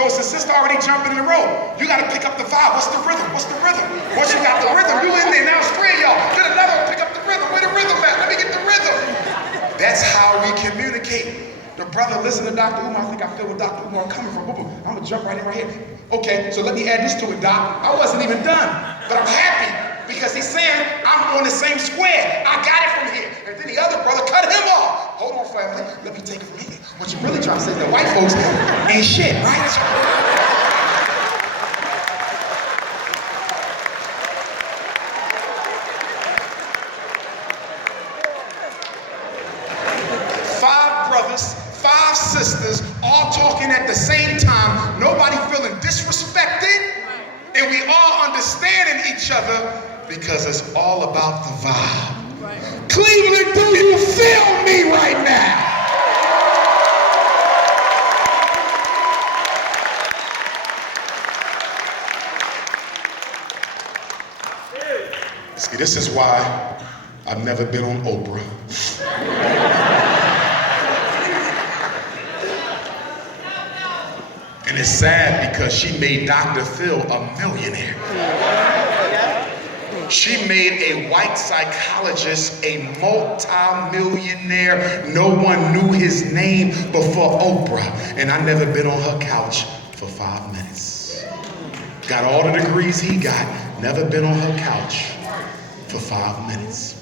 So it's the sister already jumping in the rope. You got to pick up the vibe. What's the rhythm? What's the rhythm? Once you got the rhythm, you in there. Now it's three of y'all. Get another one, pick up the rhythm. Where the rhythm at? Let me get the rhythm. That's how we communicate. The brother, listen to Dr. Umar. I think I feel where Dr. Umar coming from. Boom, boom. I'm going to jump right in right here. Okay, so let me add this to it, Doc. I wasn't even done, but I'm happy because he's saying I'm on the same square. I got it from here. And then the other brother cut him off. Hold on, family. Let me take it from here. What you really trying to say is that white folks ain't shit, right? Five sisters, all talking at the same time, nobody feeling disrespected, and we all understanding each other because it's all about the vibe. Right. Cleveland, do you feel me right now? See, this is why I've never been on Oprah. And it's sad because she made Dr. Phil a millionaire. She made a white psychologist a multi-millionaire. No one knew his name before Oprah. And I never been on her couch for 5 minutes. Got all the degrees he got, never been on her couch for 5 minutes.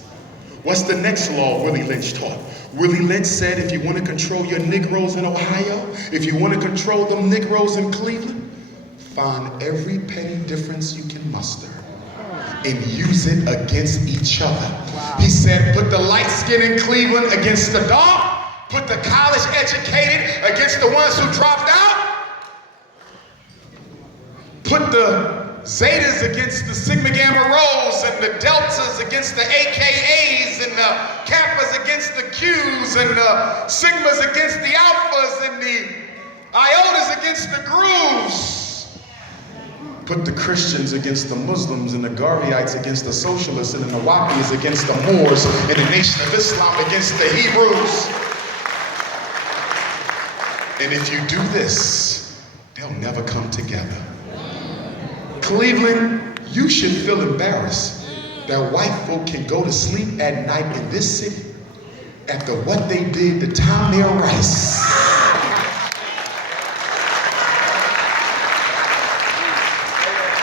What's the next law Willie Lynch taught? Willie Lynch said if you want to control your Negroes in Ohio, if you want to control them Negroes in Cleveland, find every petty difference you can muster and use it against each other. Wow. He said put the light skin in Cleveland against the dark, put the college educated against the ones who dropped out, put the Zetas against the Sigma Gamma Rhos, and the Deltas against the AKAs, and the Kappas against the Qs, and the Sigmas against the Alphas, and the Iotas against the Grooves. Put the Christians against the Muslims, and the Garveyites against the Socialists, and the Nawapis against the Moors, and the Nation of Islam against the Hebrews. And if you do this, they'll never come together. Cleveland, you should feel embarrassed that white folk can go to sleep at night in this city after what they did to Tamir Rice.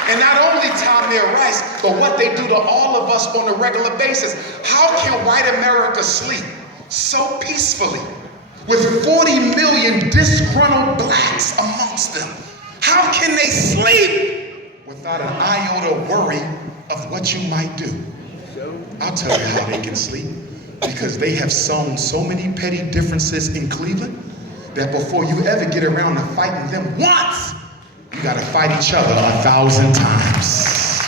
And not only Tamir Rice, but what they do to all of us on a regular basis. How can white America sleep so peacefully with 40 million disgruntled blacks amongst them? How can they sleep without an iota worry of what you might do? I'll tell you how they can sleep. Because they have sown so many petty differences in Cleveland that before you ever get around to fighting them once, you gotta fight each other 1,000 times.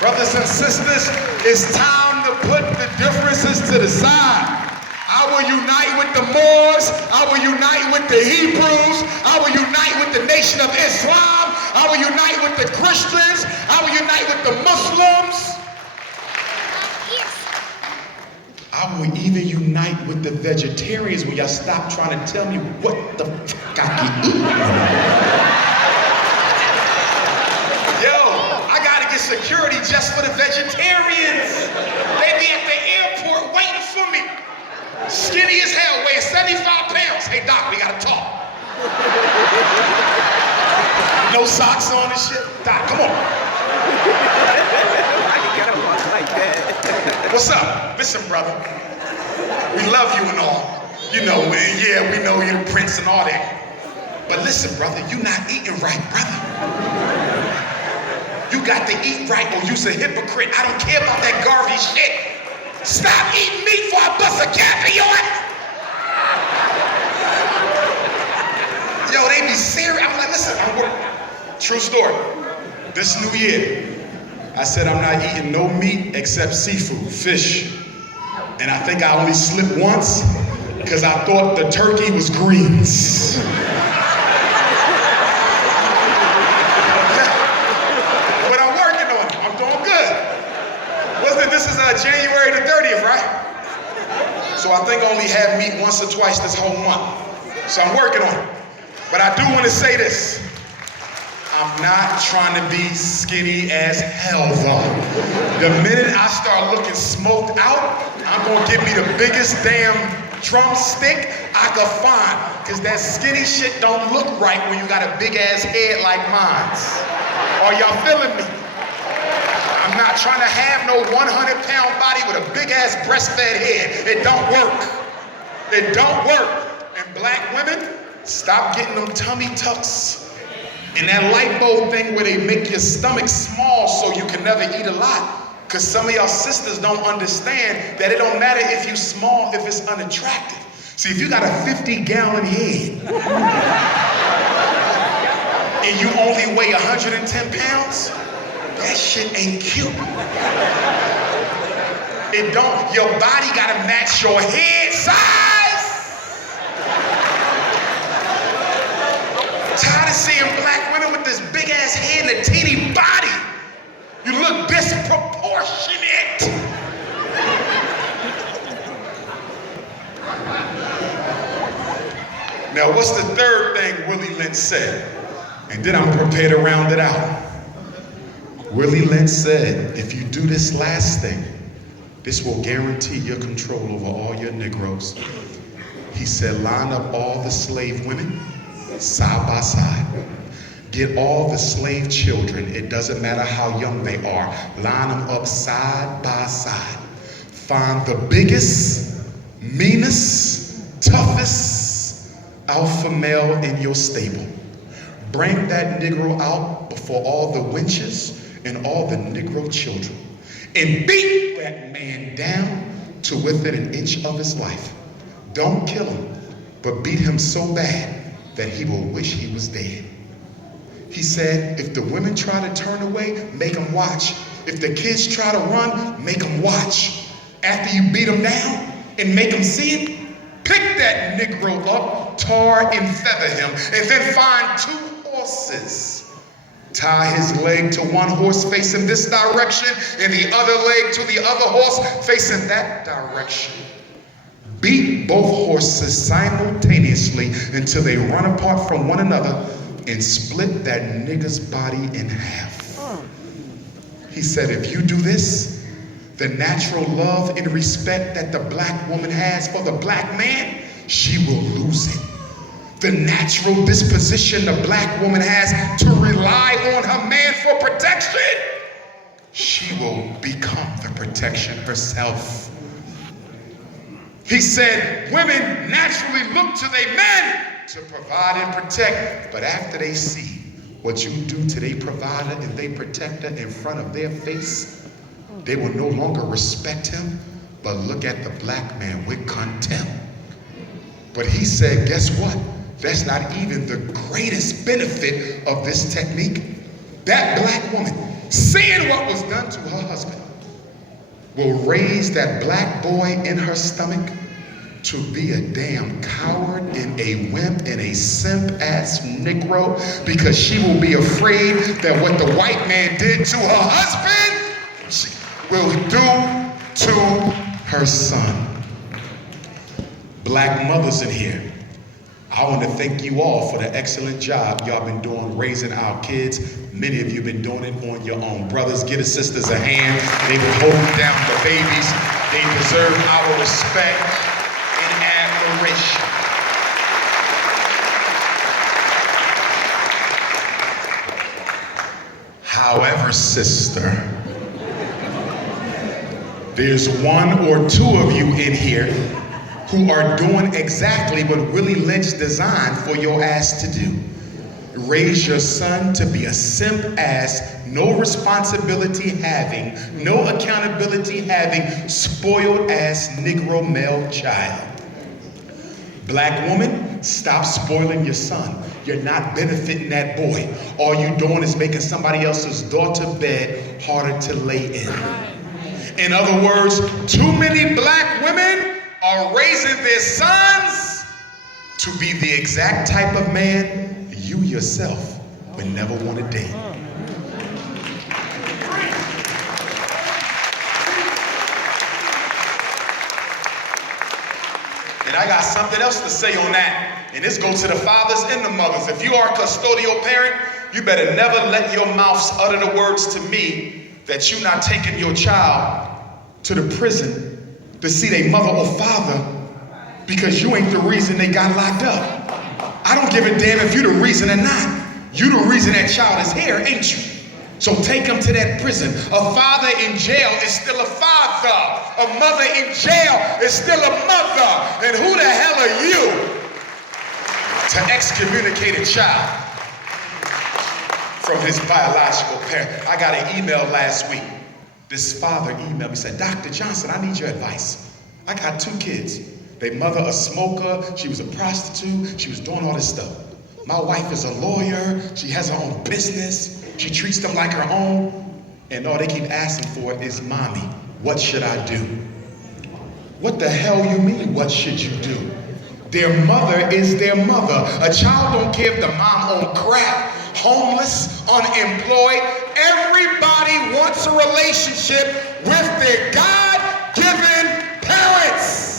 Brothers and sisters, it's time to put the differences to the side. I will unite with the Moors. I will unite with the Hebrews. I will unite with the Nation of Islam. I will unite with the Christians. I will unite with the Muslims. I will even unite with the vegetarians when y'all stop trying to tell me what the fuck I can eat. Yo, I gotta get security just for the vegetarians. They be at the airport waiting for me. Skinny as hell, weighing 75 pounds. Hey doc, we gotta talk. No socks on and shit. Doc, come on. I can get him like that. What's up? Listen, brother. We love you and all. You know, yeah, we know you're the prince and all that. But listen, brother, you're not eating right, brother. You got to eat right or you's a hypocrite. I don't care about that Garvey shit. Stop eating meat before I bust a cap in your ass. Yo, they be serious. I'm like, listen, true story. This new year, I said I'm not eating no meat except seafood, fish. And I think I only slipped once because I thought the turkey was greens. But I'm working on it. I'm doing good. This is January the 30th, right? So I think I only had meat once or twice this whole month. So I'm working on it. But I do want to say this. I'm not trying to be skinny as hell, though. The minute I start looking smoked out, I'm going to give me the biggest damn drumstick I could find. Because that skinny shit don't look right when you got a big-ass head like mine. Are y'all feeling me? I'm not trying to have no 100-pound body with a big-ass breastfed head. It don't work. It don't work. And black women, stop getting them tummy tucks and that lipo thing where they make your stomach small so you can never eat a lot. Because some of y'all sisters don't understand that it don't matter if you small if it's unattractive. See, if you got a 50-gallon head and you only weigh 110 pounds, that shit ain't cute. It don't. Your body gotta match your head size. Tired of seeing black women with this big ass head and a teeny body. You look disproportionate. Now, what's the third thing Willie Lynch said? And then I'm prepared to round it out. Willie Lynch said, if you do this last thing, this will guarantee your control over all your Negroes. He said, line up all the slave women side by side. Get all the slave children, it doesn't matter how young they are, line them up side by side. Find the biggest, meanest, toughest alpha male in your stable. Bring that Negro out before all the wenches and all the Negro children and beat that man down to within an inch of his life. Don't kill him, but beat him so bad that he will wish he was dead. He said, if the women try to turn away, make them watch. If the kids try to run, make them watch. After you beat them down and make them see it, pick that Negro up, tar and feather him, and then find 2 horses. Tie his leg to one horse facing this direction and the other leg to the other horse facing that direction. Beat both horses simultaneously until they run apart from one another and split that nigger's body in half. He said, if you do this, the natural love and respect that the black woman has for the black man, she will lose it. The natural disposition the black woman has to rely on her man for protection, she will become the protection herself. He said, women naturally look to their men to provide and protect, but after they see what you do to their provider and their protector in front of their face, they will no longer respect him, but look at the black man with contempt. But he said, guess what? That's not even the greatest benefit of this technique. That black woman, seeing what was done to her husband, will raise that black boy in her stomach to be a damn coward and a wimp and a simp-ass Negro, because she will be afraid that what the white man did to her husband, she will do to her son. Black mothers in here, I want to thank you all for the excellent job y'all been doing raising our kids. Many of you been doing it on your own. Brothers, give the sisters a hand. They've been holding down the babies. They deserve our respect and admiration. However, sister, there's 1 or 2 of you in here who are doing exactly what Willie Lynch designed for your ass to do. Raise your son to be a simp ass, no responsibility having, no accountability having, spoiled ass Negro male child. Black woman, stop spoiling your son. You're not benefiting that boy. All you're doing is making somebody else's daughter bed harder to lay in. In other words, too many black women are raising their sons to be the exact type of man you yourself would never want to date. And I got something else to say on that. And this goes to the fathers and the mothers. If you are a custodial parent, you better never let your mouths utter the words to me that you're not taking your child to the prison to see their mother or father because you ain't the reason they got locked up. I don't give a damn if you're the reason or not. You the reason that child is here, ain't you? So take them to that prison. A father in jail is still a father. A mother in jail is still a mother. And who the hell are you to excommunicate a child from his biological parent? I got an email last week. This father emailed me, said, Dr. Johnson, I need your advice. I got 2 kids. Their mother a smoker, she was a prostitute, she was doing all this stuff. My wife is a lawyer, she has her own business, she treats them like her own, and all they keep asking for is, mommy, what should I do? What the hell you mean, what should you do? Their mother is their mother. A child don't care if the mom on crack, homeless, unemployed. Everybody wants a relationship with their God-given parents.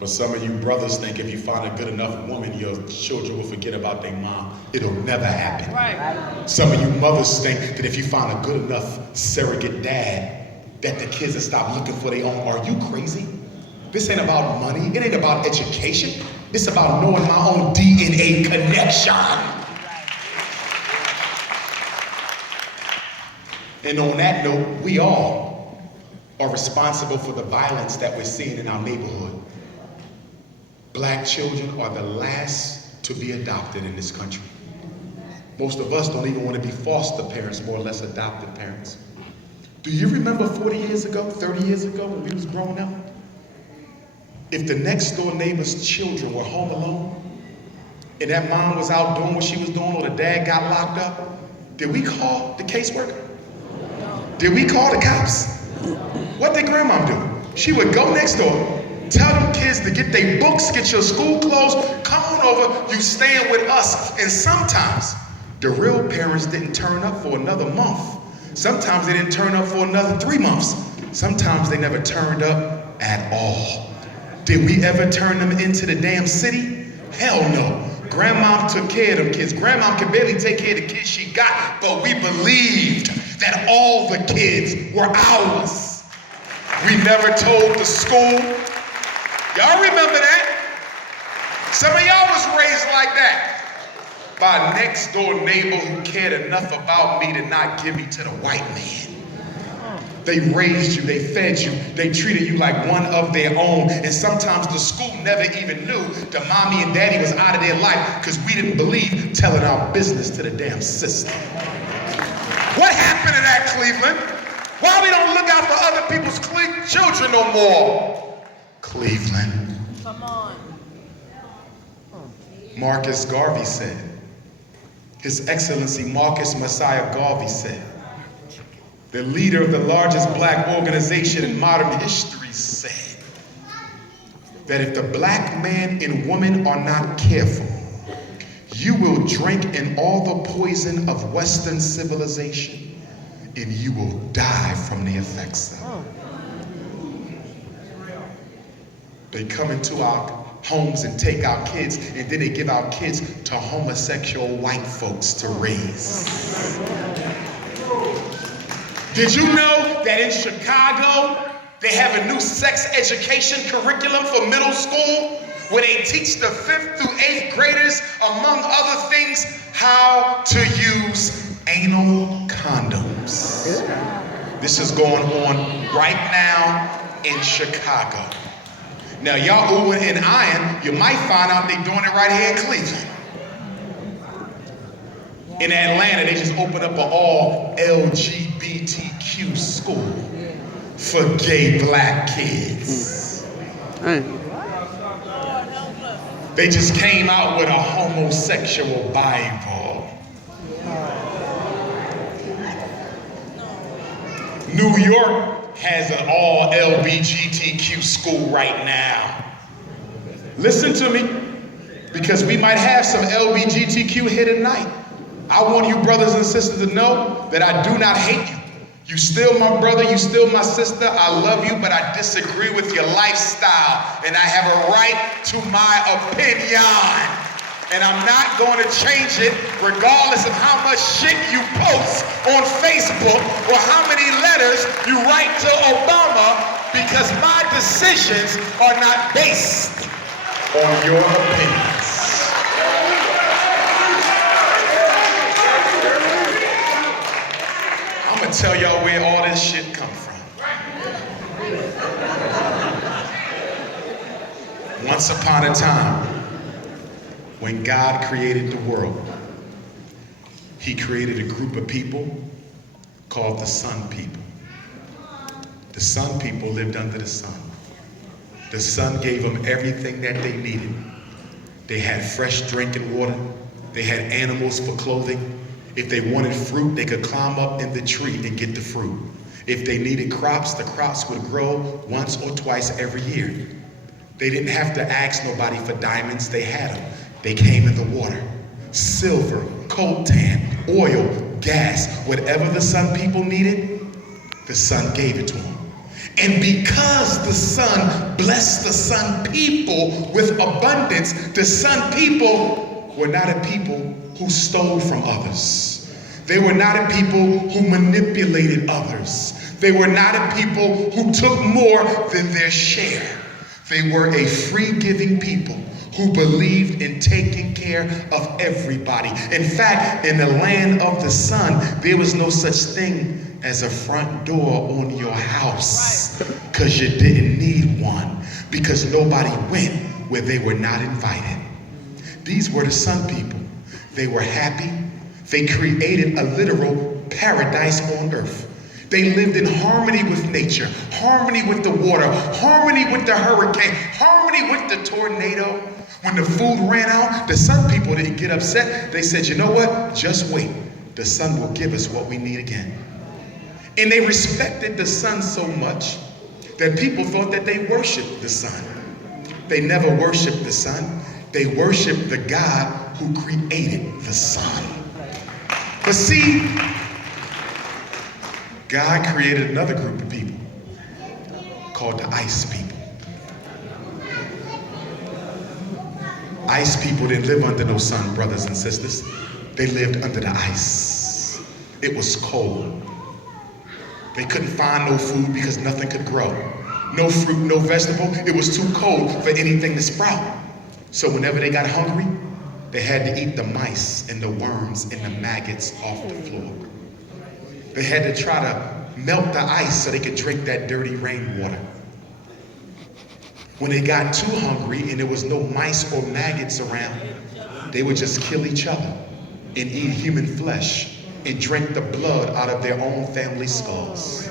But some of you brothers think if you find a good enough woman, your children will forget about their mom. It'll never happen. Right. Some of you mothers think that if you find a good enough surrogate dad, that the kids will stop looking for their own. Are you crazy? This ain't about money. It ain't about education. It's about knowing my own DNA connection. And on that note, we all are responsible for the violence that we're seeing in our neighborhood. Black children are the last to be adopted in this country. Most of us don't even want to be foster parents, more or less adopted parents. Do you remember 40 years ago, 30 years ago when we was growing up? If the next door neighbor's children were home alone and that mom was out doing what she was doing or the dad got locked up, did we call the caseworker? Did we call the cops? What did grandma do? She would go next door, tell them kids to get their books, get your school clothes, come on over, you staying with us. And sometimes the real parents didn't turn up for another month. Sometimes they didn't turn up for another 3 months. Sometimes they never turned up at all. Did we ever turn them into the damn city? Hell no. Grandma took care of them kids. Grandma could barely take care of the kids she got, but we believed that all the kids were ours. We never told the school. Y'all remember that? Some of y'all was raised like that by a next door neighbor who cared enough about me to not give me to the white man. They raised you, they fed you, they treated you like one of their own, and sometimes the school never even knew that mommy and daddy was out of their life because we didn't believe telling our business to the damn system. What happened to that, Cleveland? Why we don't look out for other people's children no more? Cleveland. Come on. Marcus Garvey said, His Excellency Marcus Messiah Garvey said, the leader of the largest black organization in modern history said that if the black man and woman are not careful, you will drink in all the poison of Western civilization and you will die from the effects of it. They come into our homes and take our kids, and then they give our kids to homosexual white folks to raise. Did you know that in Chicago, they have a new sex education curriculum for middle school where they teach the 5th through 8th graders, among other things, how to use anal condoms. This is going on right now in Chicago. Now, y'all oohing and eyeing, you might find out they're doing it right here in Cleveland. In Atlanta, they just opened up an all LGBTQ school for gay black kids. They just came out with a homosexual Bible. New York has an all LGBTQ school right now. Listen to me, because we might have some LGBTQ here tonight. I want you brothers and sisters to know that I do not hate you. You still my brother, you still my sister, I love you, but I disagree with your lifestyle, and I have a right to my opinion. And I'm not going to change it regardless of how much shit you post on Facebook or how many letters you write to Obama, because my decisions are not based on your opinions. I'm going to tell y'all where all this shit come from. Once upon a time, when God created the world, he created a group of people called the Sun People. The Sun People lived under the sun. The sun gave them everything that they needed. They had fresh drinking water. They had animals for clothing. If they wanted fruit, they could climb up in the tree and get the fruit. If they needed crops, the crops would grow once or twice every year. They didn't have to ask nobody for diamonds, they had them. They came in the water. Silver, coltan, oil, gas, whatever the Sun People needed, the sun gave it to them. And because the sun blessed the Sun People with abundance, the Sun People were not a people who stole from others. They were not a people who manipulated others. They were not a people who took more than their share. They were a free-giving people who believed in taking care of everybody. In fact, in the land of the sun, there was no such thing as a front door on your house, because you didn't need one, because nobody went where they were not invited. These were the Sun People. They were happy. They created a literal paradise on earth. They lived in harmony with nature, harmony with the water, harmony with the hurricane, harmony with the tornado. When the food ran out, the Sun People didn't get upset. They said, you know what? Just wait. The sun will give us what we need again. And they respected the sun so much that people thought that they worshiped the sun. They never worshiped the sun. They worshiped the God who created the sun. But see, God created another group of people called the Ice People. Ice people didn't live under no sun, brothers and sisters. They lived under the ice. It was cold. They couldn't find no food because nothing could grow. No fruit, no vegetable. It was too cold for anything to sprout. So whenever they got hungry, they had to eat the mice and the worms and the maggots off the floor. They had to try to melt the ice so they could drink that dirty rainwater. When they got too hungry and there was no mice or maggots around, they would just kill each other and eat human flesh and drink the blood out of their own family skulls.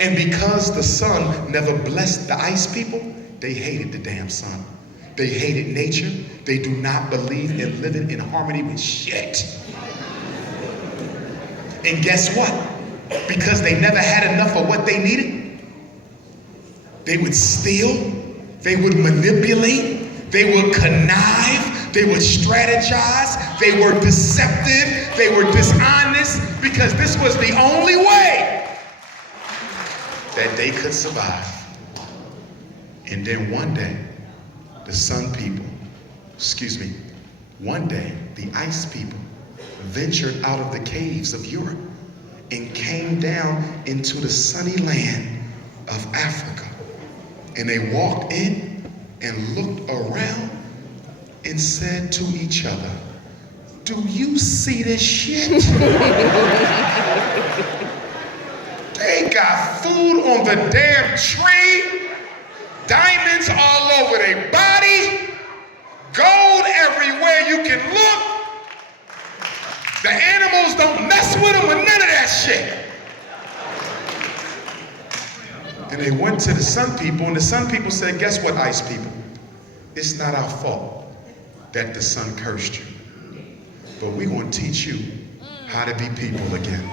And because the sun never blessed the ice people, they hated the damn sun. They hated nature. They do not believe in living in harmony with shit. And guess what? Because they never had enough of what they needed, they would steal, they would manipulate, they would connive, they would strategize, they were deceptive, they were dishonest, because this was the only way that they could survive. And then one day, the Sun People, one day, the Ice People ventured out of the caves of Europe and came down into the sunny land of Africa. And they walked in and looked around and said to each other, do you see this shit? They got food on the damn tree, diamonds all over their body, gold everywhere you can look. The animals don't mess with them or none of that shit. And they went to the Sun People, and the Sun People said, guess what, Ice People? It's not our fault that the sun cursed you, but we're going to teach you how to be people again.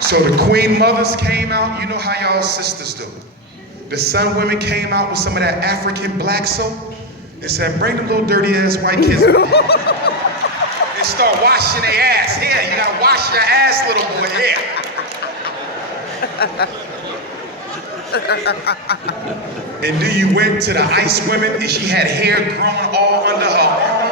So the Queen Mothers came out, you know how y'all sisters do. The Sun Women came out with some of that African black soap and said, bring them little dirty ass white kids. And start washing their ass. Here, you gotta wash your ass, little boy, here. And then you went to the ice women and she had hair growing all under her arm.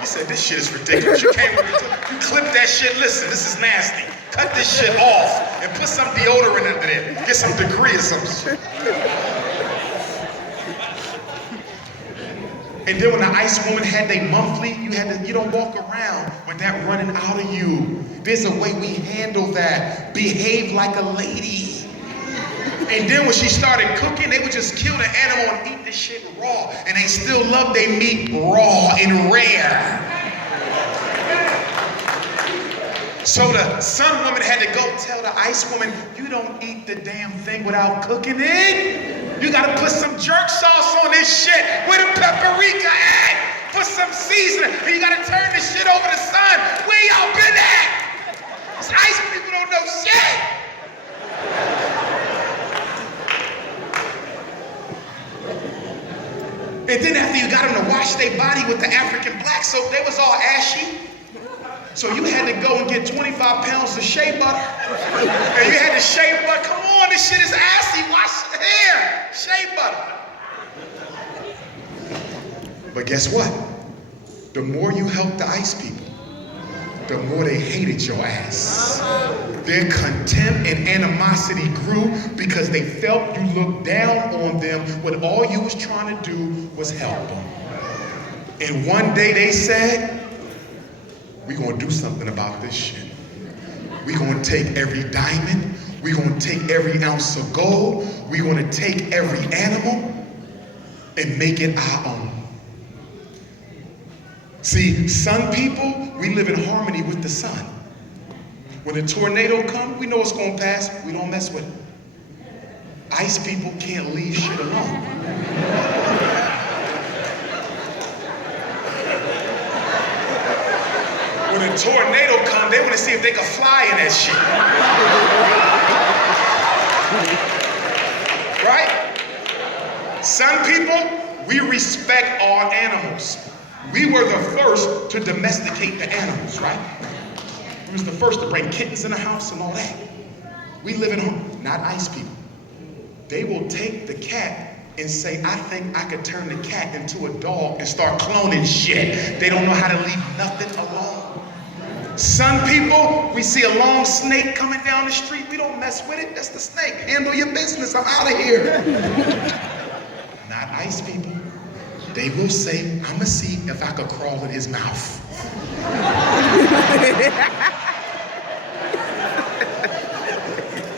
You said, this shit is ridiculous. You came with it, you clipped that shit. Listen, this is nasty. Cut this shit off and put some deodorant under there. Get some degree or some shit. And then when the ice woman had their monthly, you don't walk around with that running out of you. There's a way we handle that. Behave like a lady. And then when she started cooking, they would just kill the animal and eat the shit raw. And they still love their meat raw and rare. So the sun woman had to go tell the ice woman, you don't eat the damn thing without cooking it. You gotta put some jerk sauce on this shit with a paprika egg. Put some seasoning. And you gotta turn this shit over to the sun. Where y'all been at? These ice people don't know shit. And then after you got them to wash their body with the African black soap, they was all ashy. So you had to go and get 25 pounds of shea butter. And you had to shea butter. Come on, this shit is assy. Wash the hair. Shea butter. But guess what? The more you helped the ice people, the more they hated your ass. Their contempt and animosity grew because they felt you looked down on them when all you was trying to do was help them. And one day they said, we're gonna do something about this shit. We're gonna take every diamond, we're gonna take every ounce of gold, we're gonna take every animal and make it our own. See, sun people, we live in harmony with the sun. When a tornado comes, we know it's gonna pass, we don't mess with it. Ice people can't leave shit alone. When a tornado comes, they wanna see if they can fly in that shit. Right? Sun people, we respect our animals. We were the first to domesticate the animals, right? We was the first to bring kittens in the house and all that. We live in home, not ice people. They will take the cat and say, I think I could turn the cat into a dog and start cloning shit. They don't know how to leave nothing alone. Sun people, we see a long snake coming down the street. We don't mess with it. That's the snake. Handle your business. I'm out of here. Not ice people. They will say, I'm gonna see if I could crawl in his mouth.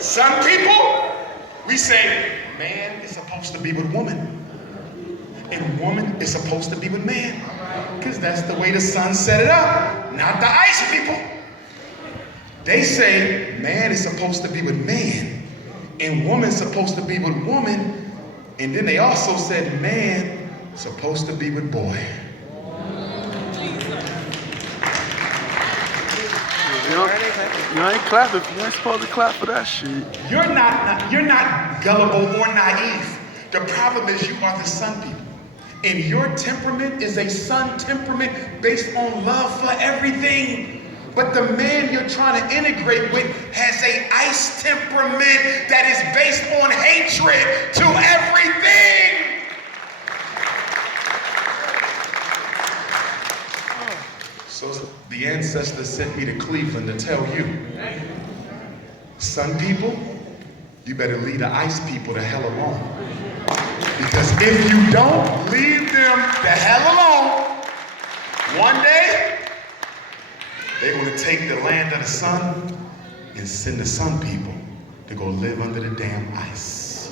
Some people, we say, man is supposed to be with woman. And woman is supposed to be with man. Because that's the way the sun set it up. Not the ice people. They say, man is supposed to be with man. And woman's supposed to be with woman. And then they also said, man supposed to be with boy. You ain't clapping. You ain't supposed to clap for that shit. You're not gullible or naive. The problem is you are the sun people. And your temperament is a sun temperament based on love for everything. But the man you're trying to integrate with has an ice temperament that is based on hatred to everything. So the ancestors sent me to Cleveland to tell you, sun people, you better leave the ice people the hell alone. Because if you don't leave them the hell alone, one day, they're going to take the land of the sun and send the sun people to go live under the damn ice.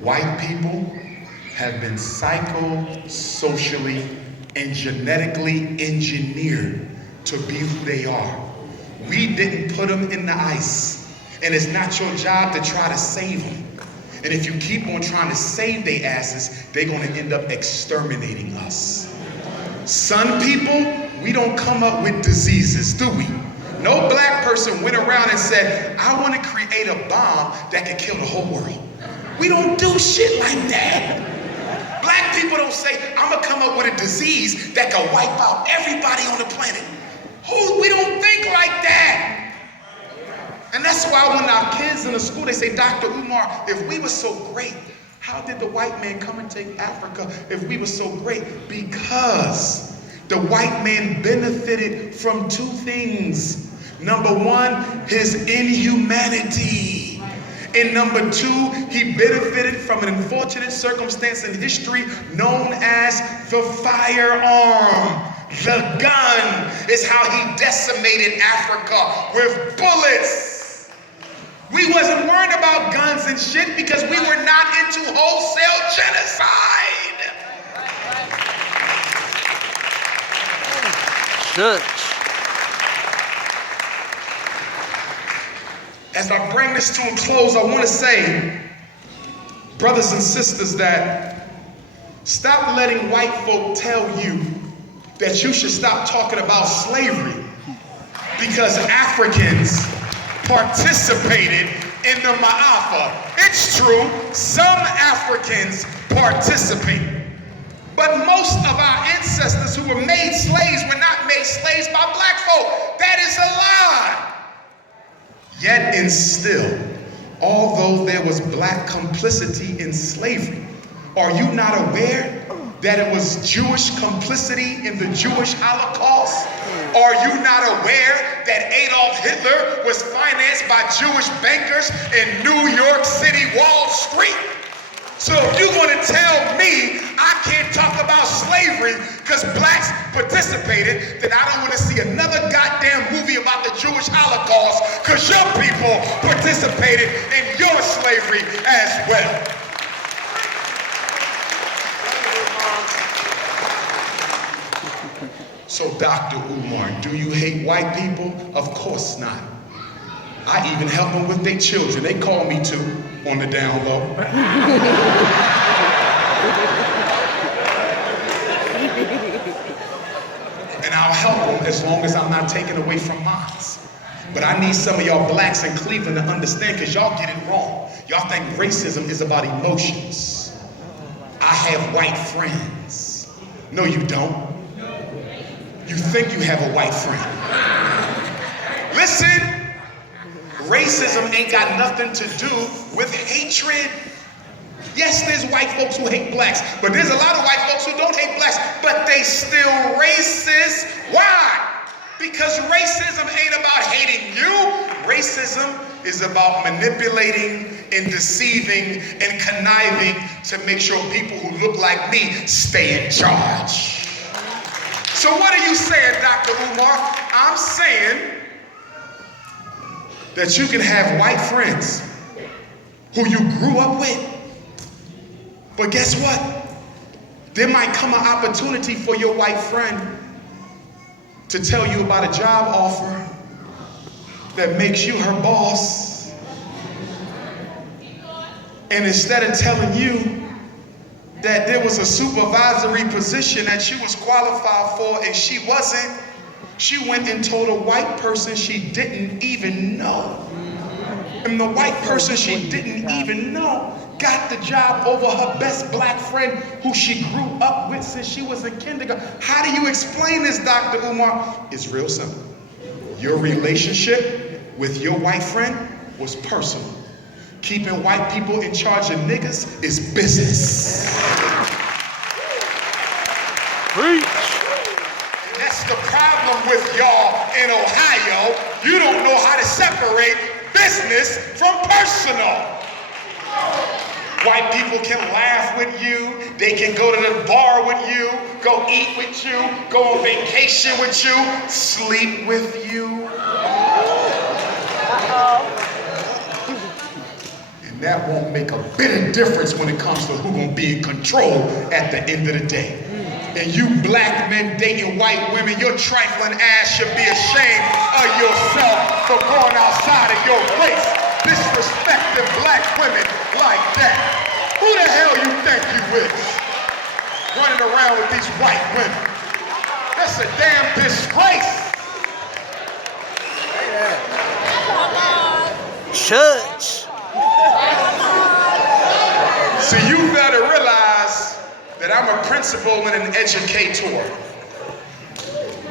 White people have been psycho-socially and genetically engineered to be who they are. We didn't put them in the ice. And it's not your job to try to save them. And if you keep on trying to save their asses, they're going to end up exterminating us. Sun people, we don't come up with diseases, do we? No black person went around and said, I want to create a bomb that can kill the whole world. We don't do shit like that. Black people don't say, I'm gonna come up with a disease that can wipe out everybody on the planet. We don't think like that. And that's why when our kids in the school, they say, Dr. Umar, if we were so great, how did the white man come and take Africa if we were so great? Because the white man benefited from two things. Number one, his inhumanity. And number two, he benefited from an unfortunate circumstance in history known as the firearm. The gun is how he decimated Africa with bullets. We wasn't worried about guns and shit because we were not into wholesale genocide. Church. As I bring this to a close, I want to say, brothers and sisters, that stop letting white folk tell you that you should stop talking about slavery because Africans participated in the Ma'afa. It's true, some Africans participated. But most of our ancestors who were made slaves were not made slaves by black folk. That is a lie. Yet and still, although there was black complicity in slavery, are you not aware that it was Jewish complicity in the Jewish Holocaust? Are you not aware that Adolf Hitler was financed by Jewish bankers in New York City, Wall Street? So if you're going to tell me I can't talk about slavery because blacks participated, then I don't want to see another goddamn movie about the Jewish Holocaust because your people participated in your slavery as well. So Dr. Umar, do you hate white people? Of course not. I even help them with their children. They call me too, on the down low. And I'll help them as long as I'm not taking away from mine. But I need some of y'all blacks in Cleveland to understand, because y'all get it wrong. Y'all think racism is about emotions. I have white friends. No, you don't. You think you have a white friend. Listen. Racism ain't got nothing to do with hatred. Yes, there's white folks who hate blacks, but there's a lot of white folks who don't hate blacks, but they still racist. Why? Because racism ain't about hating you. Racism is about manipulating and deceiving and conniving to make sure people who look like me stay in charge. So what are you saying, Dr. Umar? I'm saying that you can have white friends who you grew up with. But guess what? There might come an opportunity for your white friend to tell you about a job offer that makes you her boss. And instead of telling you that there was a supervisory position that she was qualified for and she wasn't, she went and told a white person she didn't even know. And the white person she didn't even know got the job over her best black friend who she grew up with since she was in kindergarten. How do you explain this, Dr. Umar? It's real simple. Your relationship with your white friend was personal. Keeping white people in charge of niggas is business. Preach. That's the problem with y'all in Ohio. You don't know how to separate business from personal. White people can laugh with you. They can go to the bar with you, go eat with you, go on vacation with you, sleep with you. And that won't make a bit of difference when it comes to who's gonna be in control at the end of the day. And you black men dating white women, your trifling ass should be ashamed of yourself for going outside of your race, disrespecting black women like that. Who the hell you think you is? Running around with these white women. That's a damn disgrace. Church. So you better realize that I'm a principal and an educator.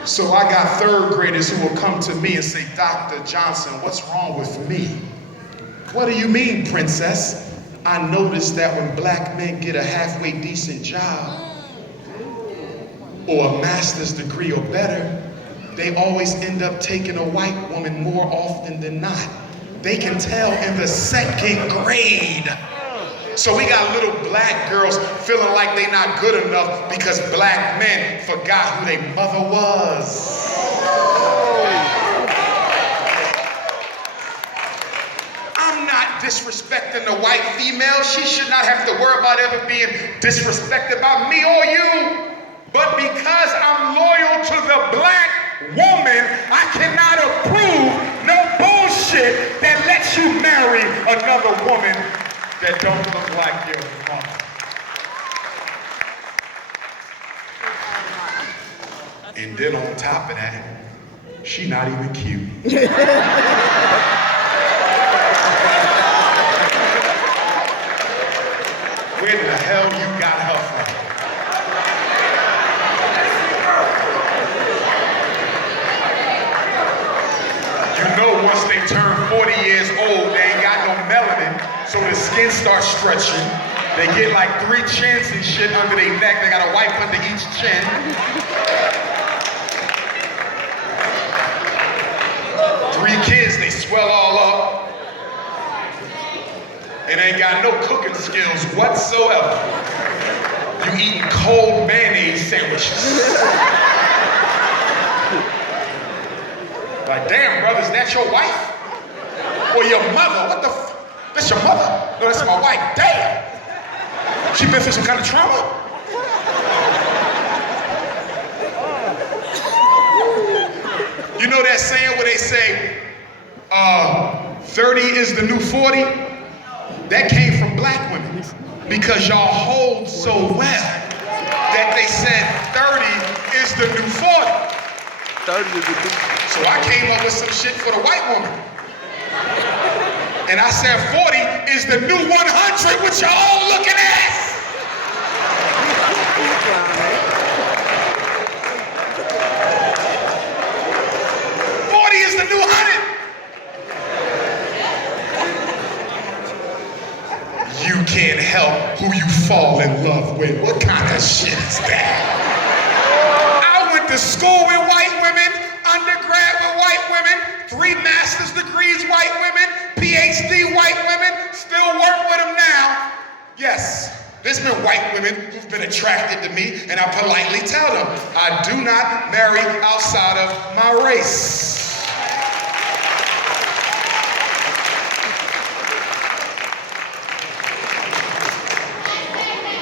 So I got third graders who will come to me and say, Dr. Johnson, what's wrong with me? What do you mean, princess? I noticed that when black men get a halfway decent job or a master's degree or better, they always end up taking a white woman more often than not. They can tell in the second grade. So we got little black girls feeling like they're not good enough because black men forgot who their mother was. I'm not disrespecting the white female. She should not have to worry about ever being disrespected by me or you. But because I'm loyal to the black woman, I cannot approve no bullshit that lets you marry another woman that don't look like your mother. And then on top of that, she not even cute. Where the hell you got her from? You know once they turn 40 years old, they ain't got no melanin, so the skin starts stretching. They get like 3 chins and shit under their neck. They got a wipe under each chin. 3 kids, they swell all up. And ain't got no cooking skills whatsoever. You eating cold mayonnaise sandwiches. Like, damn, brother, is that your wife? Or your mother? What the f? That's your mother? No, that's my wife. Damn! She been through some kind of trauma? You know that saying where they say, 30 is the new 40? That came from black women. Because y'all hold so well that they said 30 is the new 40. 30 is the new. So I came up with some shit for the white woman. And I said 40 is the new 100, which y'all all looking at. Is the new 100. You can't help who you fall in love with. What kind of shit is that? I went to school with white women, undergrad with white women, 3 master's degrees white women, PhD white women, still work with them now. Yes, there's been white women who've been attracted to me, and I politely tell them, I do not marry outside of my race.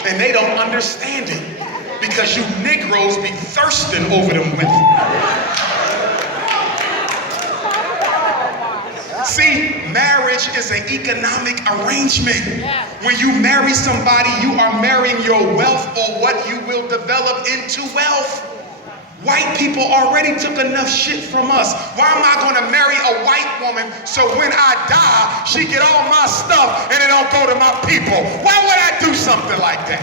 And they don't understand it because you Negroes be thirsting over them women. See, marriage is an economic arrangement. When you marry somebody, you are marrying your wealth or what you will develop into wealth. White people already took enough shit from us. Why am I gonna marry a white woman so when I die, she get all my stuff and it don't go to my people? Why would I do something like that?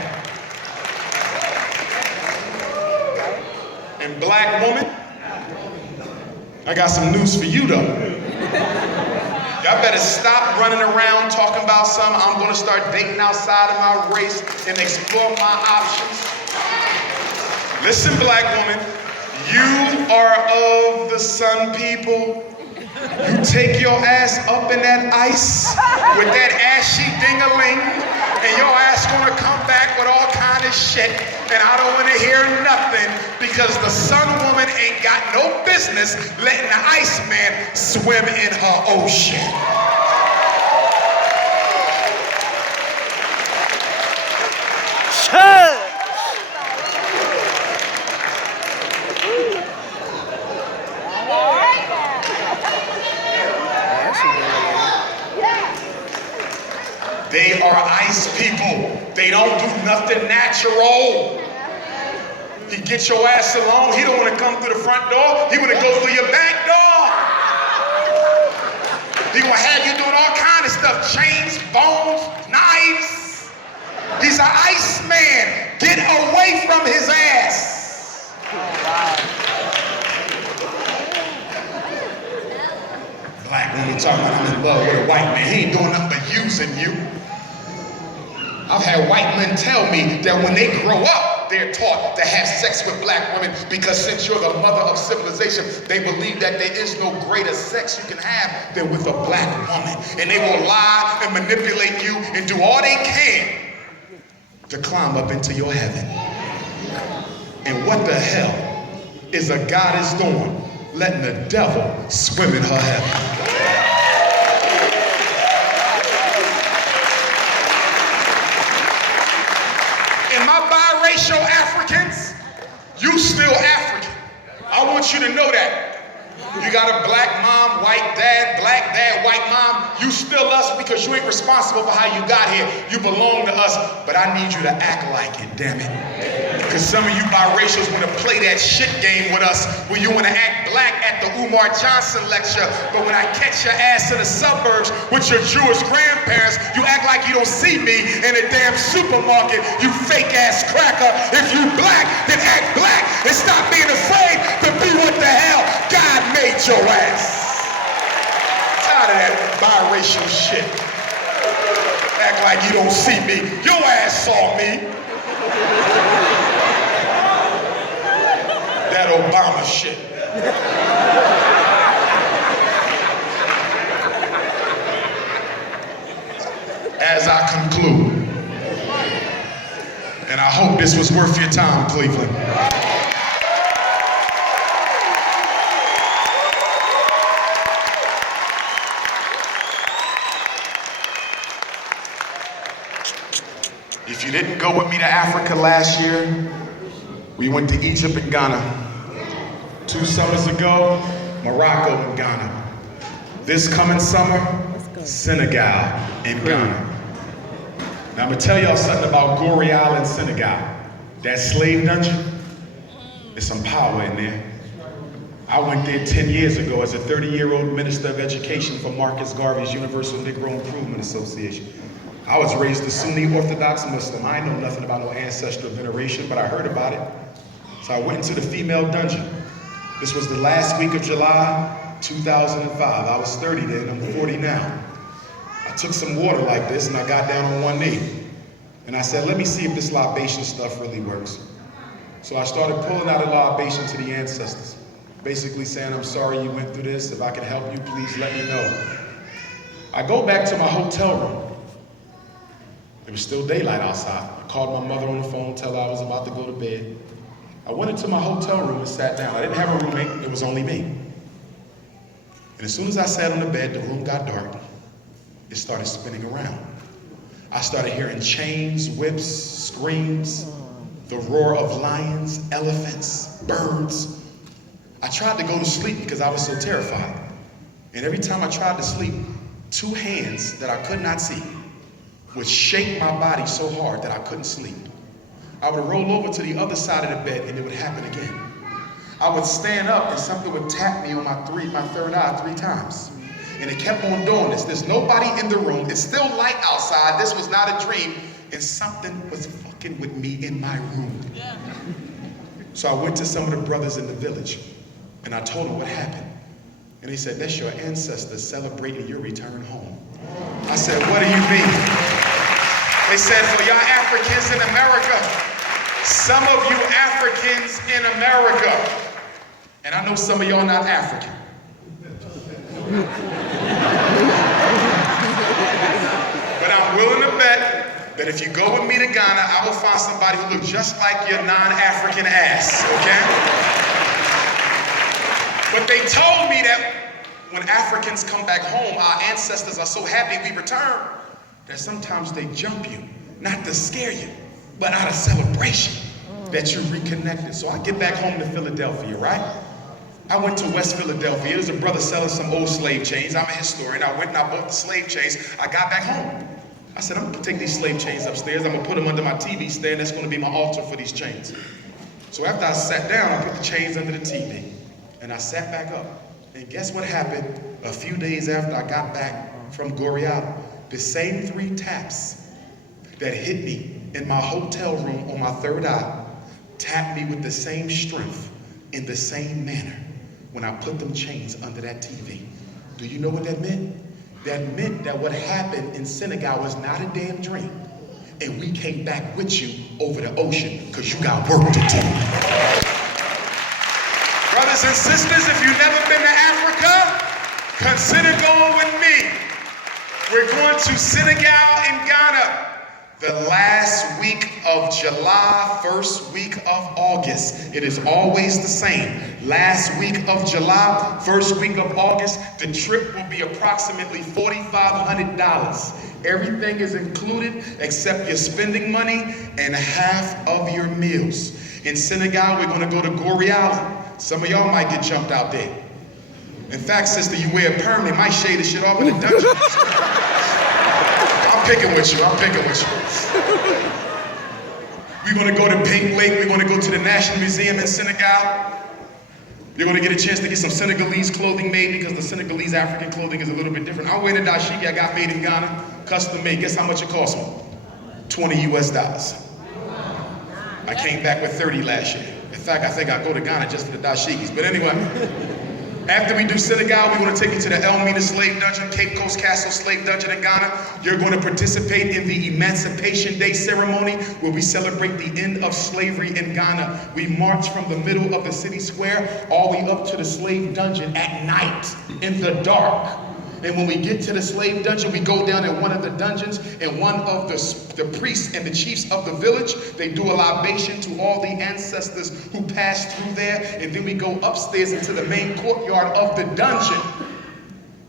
And black woman, I got some news for you though. Y'all better stop running around talking about something. I'm gonna start dating outside of my race and explore my options. Listen, black woman, you are of the sun people. You take your ass up in that ice with that ashy ding-a-ling, and your ass gonna come back with all kind of shit, and I don't wanna hear nothing because the sun woman ain't got no business letting the ice man swim in her ocean. Shut! They are ice people. They don't do nothing natural. He gets your ass alone. He don't want to come through the front door. He want to go through your back door. He gonna have you doing all kind of stuff. Chains, bones, knives. He's an ice man. Get away When we talk about I'm in love with a white man, he ain't doing nothing but using you. I've had white men tell me that when they grow up, they're taught to have sex with black women because since you're the mother of civilization, they believe that there is no greater sex you can have than with a black woman. And they will lie and manipulate you and do all they can to climb up into your heaven. And what the hell is a goddess doing letting the devil swim in her heaven? And my biracial Africans, you still African. I want you to know that. You got a black mom, white dad, white mom. You still us because you ain't responsible for how you got here. You belong to us, but I need you to act like it, damn it. Because some of you biracials want to play that shit game with us where you want to act black at the Umar Johnson lecture, but when I catch your ass in the suburbs with your Jewish grandparents, you act like you don't see me in a damn supermarket, you fake ass cracker. If you black, then act black and stop being afraid to be what the hell God made your ass. Tired of that biracial shit. Act like you don't see me. Your ass saw me. That Obama shit. As I conclude, and I hope this was worth your time, Cleveland. If you didn't go with me to Africa last year, we went to Egypt and Ghana. 2 summers ago, Morocco and Ghana. This coming summer, Senegal and Ghana. Now I'm gonna tell y'all something about Gorée Island, Senegal. That slave dungeon, there's some power in there. I went there 10 years ago as a 30-year-old minister of education for Marcus Garvey's Universal Negro Improvement Association. I was raised a Sunni Orthodox Muslim. I know nothing about no ancestral veneration, but I heard about it. So I went into the female dungeon. This was the last week of July, 2005. I was 30 then, I'm 40 now. I took some water like this and I got down on one knee. And I said, let me see if this libation stuff really works. So I started pulling out a libation to the ancestors, basically saying, I'm sorry you went through this. If I can help you, please let me know. I go back to my hotel room. It was still daylight outside. I called my mother on the phone, tell her I was about to go to bed. I went into my hotel room and sat down. I didn't have a roommate, it was only me. And as soon as I sat on the bed, the room got dark. It started spinning around. I started hearing chains, whips, screams, the roar of lions, elephants, birds. I tried to go to sleep because I was so terrified. And every time I tried to sleep, 2 hands that I could not see would shake my body so hard that I couldn't sleep. I would roll over to the other side of the bed and it would happen again. I would stand up and something would tap me on my third eye 3 times. And it kept on doing this. There's nobody in the room. It's still light outside. This was not a dream. And something was fucking with me in my room. Yeah. So I went to some of the brothers in the village and I told them what happened. And they said, that's your ancestors celebrating your return home. I said, what do you mean? They said, for y'all Africans in America, some of you Africans in America, and I know some of y'all not African. But I'm willing to bet that if you go with me to Ghana, I will find somebody who looks just like your non-African ass, okay? But they told me that when Africans come back home, our ancestors are so happy we return that sometimes they jump you, not to scare you, but out of celebration that you reconnected. So I get back home to Philadelphia, right? I went to West Philadelphia. There was a brother selling some old slave chains. I'm a historian. I went and I bought the slave chains. I got back home. I said, I'm gonna take these slave chains upstairs. I'm gonna put them under my TV stand. That's gonna be my altar for these chains. So after I sat down, I put the chains under the TV and I sat back up. And guess what happened a few days after I got back from Gorée Island? The same 3 taps that hit me in my hotel room on my third eye tapped me with the same strength in the same manner when I put them chains under that TV. Do you know what that meant? That meant that what happened in Senegal was not a damn dream. And we came back with you over the ocean because you got work to do. Brothers and sisters, if you've never been to Africa, consider going with me. We're going to Senegal in Ghana. The last week of July, first week of August. It is always the same. Last week of July, first week of August. The trip will be approximately $4,500. Everything is included except your spending money and half of your meals. In Senegal, we're going to go to Gorée Island. Some of y'all might get jumped out there. In fact, sister, you wear a perm, they might shade the shit off in the dungeon. I'm picking with you. We're going to go to Pink Lake. We're going to go to the National Museum in Senegal. You're going to get a chance to get some Senegalese clothing made because the Senegalese African clothing is a little bit different. I'm wearing a dashiki I got made in Ghana, custom made. Guess how much it cost me? $20 US. I came back with 30 last year. In fact, I think I'll go to Ghana just for the dashikis. But anyway, after we do Senegal, we're going to take you to the Elmina Slave Dungeon, Cape Coast Castle Slave Dungeon in Ghana. You're going to participate in the Emancipation Day ceremony where we celebrate the end of slavery in Ghana. We march from the middle of the city square all the way up to the slave dungeon at night in the dark. And when we get to the slave dungeon, we go down in one of the dungeons, and one of the priests and the chiefs of the village, they do a libation to all the ancestors who passed through there, and then we go upstairs into the main courtyard of the dungeon.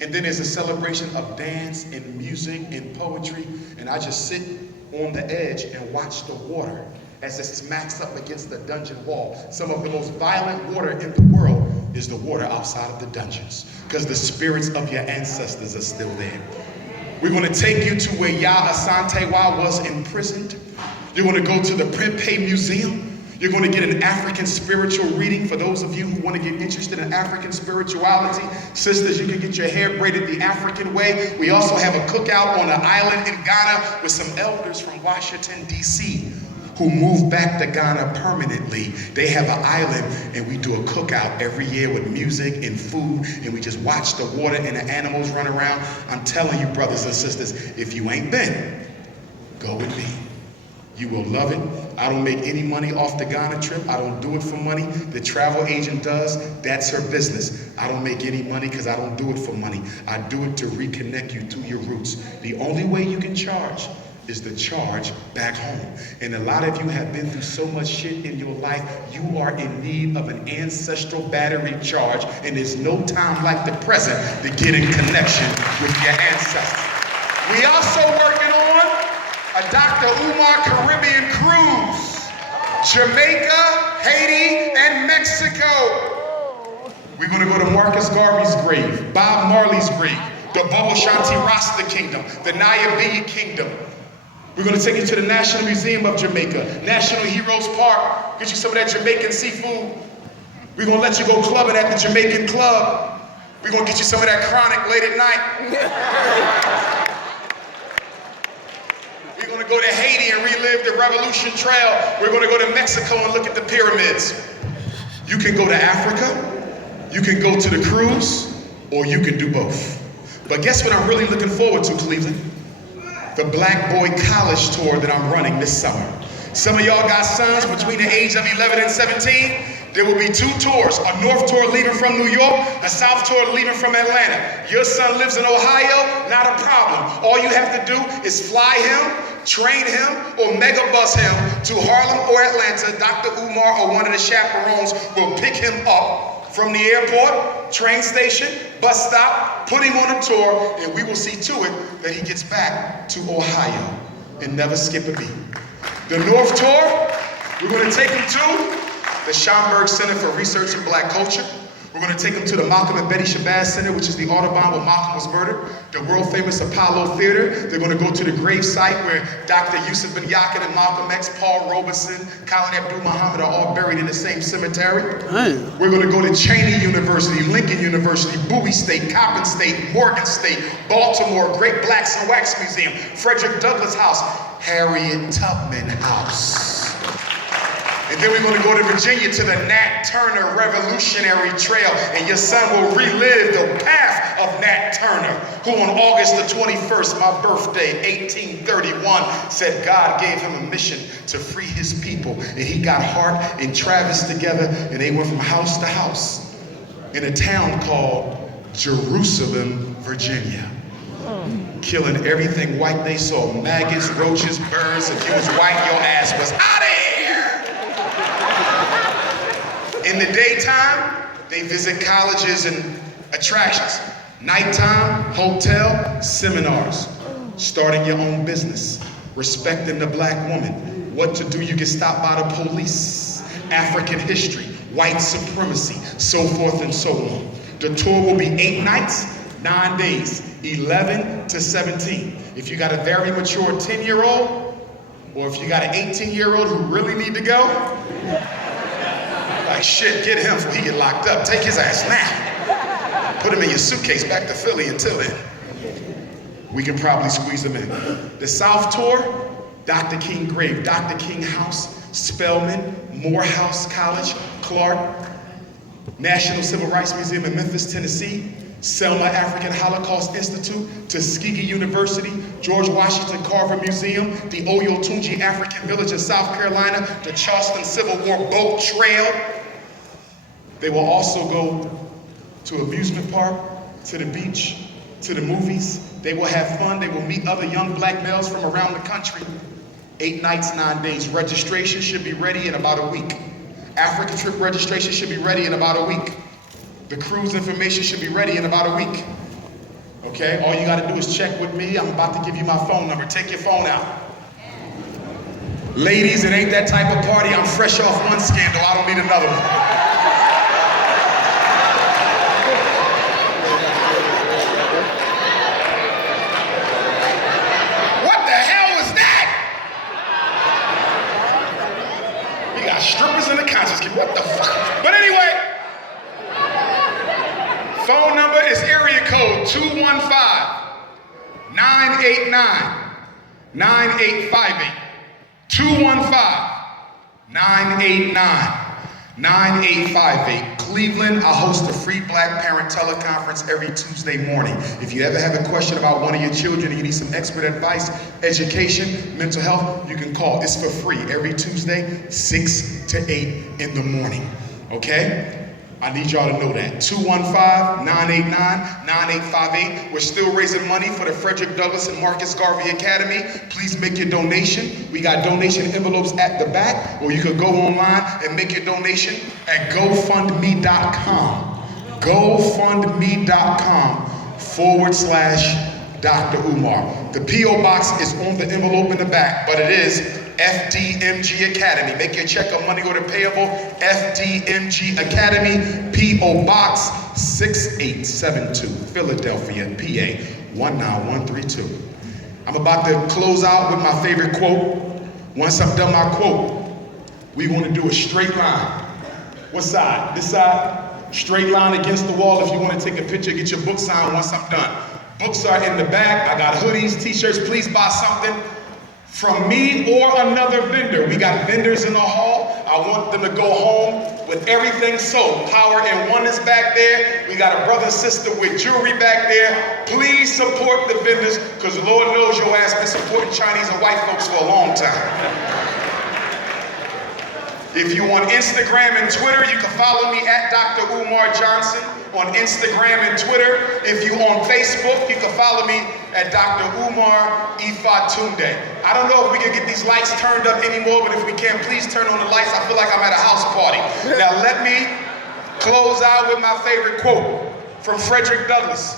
And then there's a celebration of dance and music and poetry, and I just sit on the edge and watch the water as it smacks up against the dungeon wall. Some of the most violent water in the world is the water outside of the dungeons, because the spirits of your ancestors are still there. We're going to take you to where Yah Asante Wa was imprisoned. You're going to go to the Prempeh Museum. You're going to get an African spiritual reading for those of you who want to get interested in African spirituality. Sisters, you can get your hair braided the African way. We also have a cookout on an island in Ghana with some elders from Washington, D.C. who moved back to Ghana permanently. They have an island, and we do a cookout every year with music and food, and we just watch the water and the animals run around. I'm telling you, brothers and sisters, if you ain't been, go with me. You will love it. I don't make any money off the Ghana trip. I don't do it for money. The travel agent does. That's her business. I don't make any money because I don't do it for money. I do it to reconnect you to your roots. The only way you can charge is the charge back home. And a lot of you have been through so much shit in your life, you are in need of an ancestral battery charge, and there's no time like the present to get in connection with your ancestors. We also working on a Dr. Umar Caribbean cruise, Jamaica, Haiti, and Mexico. We're gonna go to Marcus Garvey's grave, Bob Marley's grave, the Bobo Shanti Rasta Kingdom, the Nyabia Kingdom. We're going to take you to the National Museum of Jamaica, National Heroes Park, get you some of that Jamaican seafood. We're going to let you go clubbing at the Jamaican Club. We're going to get you some of that chronic late at night. We're going to go to Haiti and relive the Revolution Trail. We're going to go to Mexico and look at the pyramids. You can go to Africa, you can go to the cruise, or you can do both. But guess what I'm really looking forward to, Cleveland? The Black Boy College Tour that I'm running this summer. Some of y'all got sons between the age of 11 and 17. There will be 2 tours, a North tour leaving from New York, a South tour leaving from Atlanta. Your son lives in Ohio, not a problem. All you have to do is fly him, train him, or megabus him to Harlem or Atlanta. Dr. Umar or one of the chaperones will pick him up from the airport, train station, bus stop, put him on a tour, and we will see to it that he gets back to Ohio and never skip a beat. The North tour, we're going to take him to the Schomburg Center for Research in Black Culture. We're going to take him to the Malcolm and Betty Shabazz Center, which is the Audubon where Malcolm was murdered, the world famous Apollo Theater. They're going to go to the grave site where Dr. Yusuf bin Yakin and Malcolm X, Paul Robeson, Khalid Abdul Muhammad are all buried in the same cemetery. We're going to go to Cheney University, Lincoln University, Bowie State, Coppin State, Morgan State, Baltimore, Great Blacks and Wax Museum, Frederick Douglass House, Harriet Tubman House. And then we're going to go to Virginia to the Nat Turner Revolutionary Trail, and your son will relive the path of Nat Turner, who on August the 21st, my birthday, 1831, said God gave him a mission to free his people. And he got Hart and Travis together, and they went from house to house in a town called Jerusalem, Virginia. Killing everything white they saw. Maggots, roaches, birds. If you was white, your ass was out of here. In the daytime, they visit colleges and attractions. Nighttime, hotel, seminars. Starting your own business. Respecting the black woman. What to do, you get stopped by the police. African history, white supremacy, so forth and so on. The tour will be 8 nights, 9 days, 11 to 17. If you got a very mature 10-year-old, or if you got an 18-year-old who really need to go, like shit, get him before he get locked up. Take his ass now. Put him in your suitcase back to Philly. Until then, we can probably squeeze him in. The South Tour, Dr. King Grave, Dr. King House, Spelman, Morehouse College, Clark, National Civil Rights Museum in Memphis, Tennessee, Selma African Holocaust Institute, Tuskegee University, George Washington Carver Museum, the Oyotunji African Village in South Carolina, the Charleston Civil War Boat Trail. They will also go to amusement park, to the beach, to the movies. They will have fun. They will meet other young black males from around the country. 8 nights, 9 days. Registration should be ready in about a week. Africa trip registration should be ready in about a week. The cruise information should be ready in about a week. Okay, all you gotta do is check with me. I'm about to give you my phone number. Take your phone out. Ladies, it ain't that type of party. I'm fresh off one scandal. I don't need another one. What the hell was that? We got strippers in the conscious. What the fuck? But anyway, phone number is area code 215-989-9858. 215-989-9858. Cleveland, I host a free Black Parent Teleconference every Tuesday morning. If you ever have a question about one of your children and you need some expert advice, education, mental health, you can call. It's for free every Tuesday, 6 to 8 in the morning. Okay? I need y'all to know that. 215-989-9858. We're still raising money for the Frederick Douglass and Marcus Garvey Academy. Please make your donation. We got donation envelopes at the back, or you could go online and make your donation at GoFundMe.com. GoFundMe.com/Dr. Umar. The P.O. box is on the envelope in the back, but it is FDMG Academy. Make your check of money order payable, FDMG Academy, P.O. Box 6872, Philadelphia, PA 19132. I'm about to close out with my favorite quote. Once I've done my quote, we want to do a straight line. What side? This side? Straight line against the wall. If you want to take a picture, get your book signed once I'm done. Books are in the back. I got hoodies, t-shirts. Please buy something from me or another vendor. We got vendors in the hall. I want them to go home with everything sold. Power and Oneness back there. We got a brother and sister with jewelry back there. Please support the vendors, because Lord knows your ass been supporting Chinese and white folks for a long time. If you on Instagram and Twitter, you can follow me at Dr. Umar Johnson on Instagram and Twitter. If you on Facebook, you can follow me at Dr. Umar Ifatunde. I don't know if we can get these lights turned up anymore, but if we can, please turn on the lights. I feel like I'm at a house party. Now let me close out with my favorite quote from Frederick Douglass,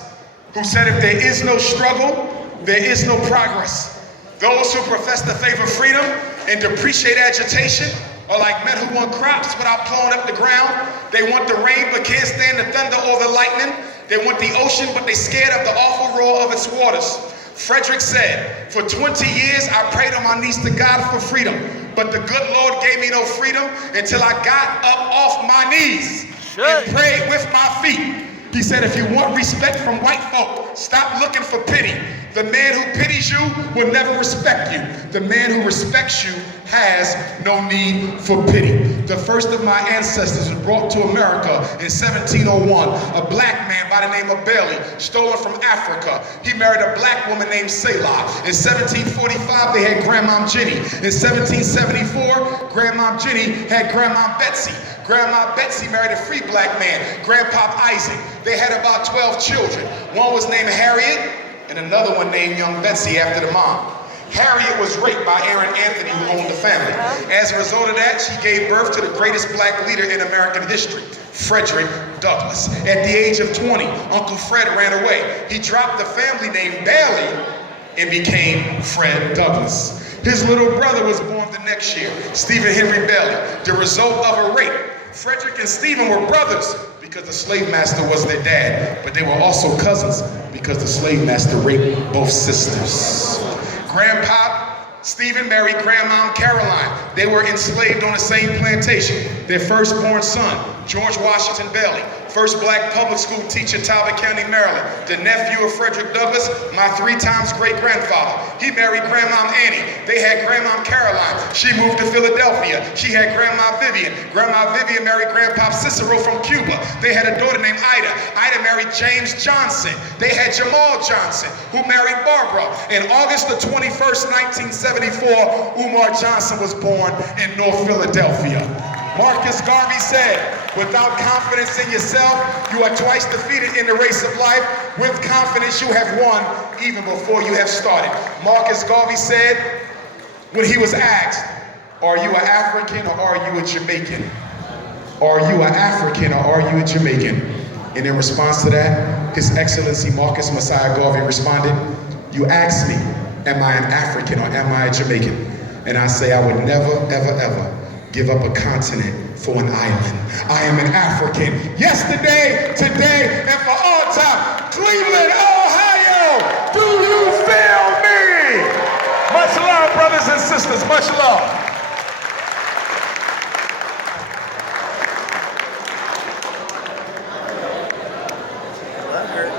who said, if there is no struggle, there is no progress. Those who profess to favor freedom and depreciate agitation are like men who want crops without plowing up the ground. They want the rain but can't stand the thunder or the lightning. They want the ocean but they scared of the awful roar of its waters. Frederick said, for 20 years I prayed on my knees to God for freedom, but the good Lord gave me no freedom until I got up off my knees and prayed with my feet. He said, if you want respect from white folk, stop looking for pity. The man who pities you will never respect you. The man who respects you has no need for pity. The first of my ancestors was brought to America in 1701. A black man by the name of Bailey, stolen from Africa. He married a black woman named Selah. In 1745, they had Grandma Jenny. In 1774, Grandma Jenny had Grandma Betsy. Grandma Betsy married a free black man, Grandpa Isaac. They had about 12 children. One was named Harriet, and another one named Young Betsy after the mom. Harriet was raped by Aaron Anthony, who owned the family. As a result of that, she gave birth to the greatest black leader in American history, Frederick Douglass. At the age of 20, Uncle Fred ran away. He dropped the family name Bailey and became Fred Douglass. His little brother was born the next year, Stephen Henry Bailey, the result of a rape. Frederick and Stephen were brothers because the slave master was their dad, but they were also cousins because the slave master raped both sisters. Grandpa Stephen married Grandma Caroline. They were enslaved on the same plantation. Their firstborn son, George Washington Bailey, first black public school teacher, Talbot County, Maryland, the nephew of Frederick Douglass, my 3 times great-grandfather. He married Grandma Annie. They had Grandma Caroline. She moved to Philadelphia. She had Grandma Vivian. Grandma Vivian married Grandpa Cicero from Cuba. They had a daughter named Ida. Ida married James Johnson. They had Jamal Johnson, who married Barbara. In August the 21st, 1974, Umar Johnson was born in North Philadelphia. Marcus Garvey said, without confidence in yourself, you are twice defeated in the race of life. With confidence, you have won even before you have started. Marcus Garvey said, when he was asked, are you an African or are you a Jamaican? Are you an African or are you a Jamaican? And in response to that, His Excellency Marcus Messiah Garvey responded, you asked me, am I an African or am I a Jamaican? And I say, I would never, ever, ever give up a continent for an island. I am an African, yesterday, today, and for all time. Cleveland, Ohio, do you feel me? Much love, brothers and sisters, much love.